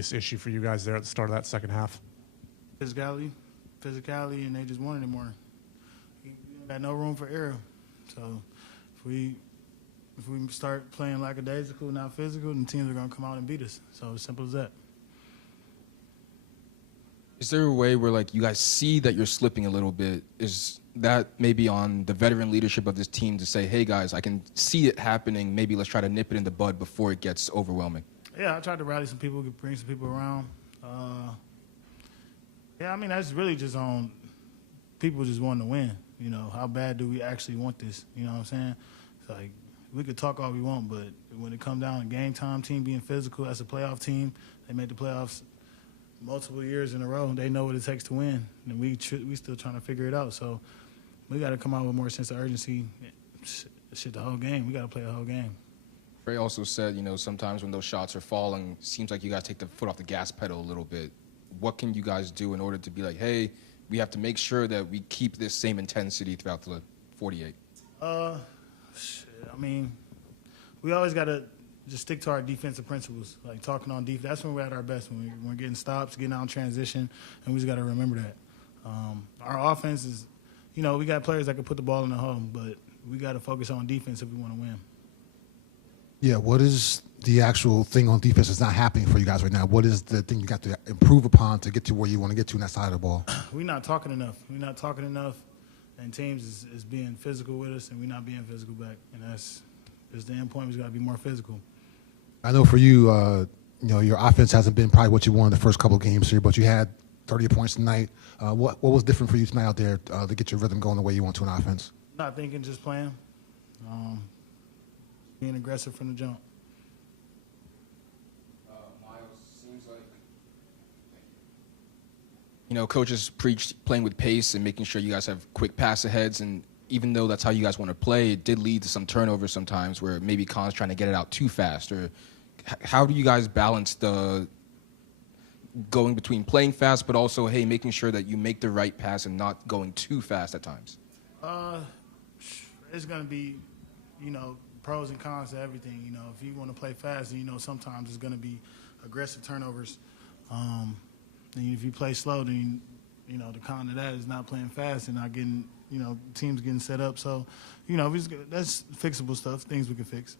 biggest issue for you guys there at the start of that second half? Physicality, and they just wanted it more. We got no room for error. So if we start playing lackadaisical, not physical, then teams are going to come out and beat us. So as simple as that. Is there a way where, like, you guys see that you're slipping a little bit? Is that maybe on the veteran leadership of this team to say, hey, guys, I can see it happening. Maybe let's try to nip it in the bud before it gets overwhelming? Yeah, I tried to rally some people, bring some people around. Yeah, I mean, that's really just on people just wanting to win. You know, how bad do we actually want this? You know what I'm saying? It's like, we could talk all we want, but when it comes down to game time, team being physical, as a playoff team, they made the playoffs multiple years in a row. They know what it takes to win, and we still trying to figure it out. So we got to come out with more sense of urgency. Shit, the whole game. We got to play the whole game. Ray also said, you know, sometimes when those shots are falling, it seems like you guys take the foot off the gas pedal a little bit. What can you guys do in order to be like, hey, we have to make sure that we keep this same intensity throughout the 48? I mean, we always got to just stick to our defensive principles, like talking on defense. That's when we're at our best, when we're getting stops, getting out in transition, and we just got to remember that. Our offense is, you know, we got players that can put the ball in the hole, but we got to focus on defense if we want to win. Yeah, what is the actual thing on defense that's not happening for you guys right now? What is the thing you got to improve upon to get to where you want to get to in that side of the ball? We're not talking enough. And teams is being physical with us, and we're not being physical back. And that's the end point. We got to be more physical. I know for you, you know, your offense hasn't been probably what you wanted the first couple of games here, but you had 30 points tonight. What was different for you tonight out there to get your rhythm going the way you want to in offense? Not thinking, just playing. Being aggressive from the jump. Miles, seems like, you know, coaches preached playing with pace and making sure you guys have quick pass aheads, and even though that's how you guys want to play, it did lead to some turnovers sometimes where maybe Con's trying to get it out too fast. Or how do you guys balance the going between playing fast but also, hey, making sure that you make the right pass and not going too fast at times? It's going to be, you know, pros and cons to everything. You know, if you want to play fast, you know, sometimes it's going to be aggressive turnovers. And if you play slow, then, you know, the con of that is not playing fast and not getting, you know, teams getting set up. So, you know, that's fixable stuff, things we can fix.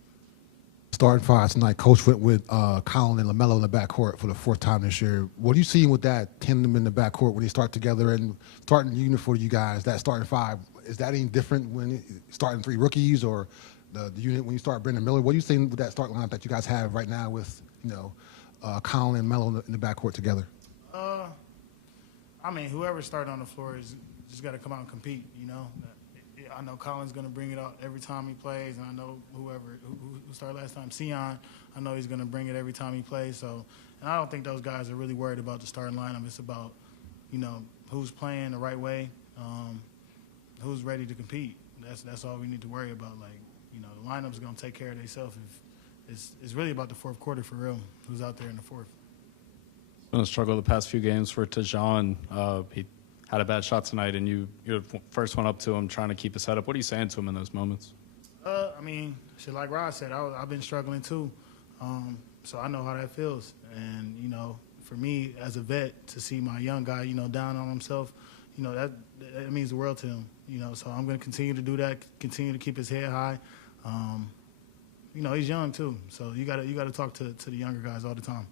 Starting five tonight, Coach went with Colin and LaMelo in the backcourt for the fourth time this year. What are you seeing with that tandem in the backcourt when they start together and starting unit for you guys, that starting five? Is that any different when starting three rookies or the unit when you start Brendan Miller? What are you seeing with that start lineup that you guys have right now with, you know, Colin and Melo in the backcourt together? I mean, whoever's starting on the floor is just got to come out and compete, you know. I know Colin's going to bring it out every time he plays, and I know who started last time, Sion, I know he's going to bring it every time he plays. So, and I don't think those guys are really worried about the starting lineup. It's about, you know, who's playing the right way, who's ready to compete. That's all we need to worry about. Like, you know, the lineup's going to take care of themselves. It's really about the fourth quarter for real, who's out there in the fourth. It's been a struggle the past few games for Tajon. He had a bad shot tonight, and you're the first one up to him trying to keep his head up. What are you saying to him in those moments? I mean, shit, like Rod said, I've been struggling too. So I know how that feels. And, you know, for me as a vet to see my young guy, you know, down on himself, you know, that means the world to him. You know, so I'm going to continue to do that, continue to keep his head high. You know, he's young too. So you got to talk to the younger guys all the time.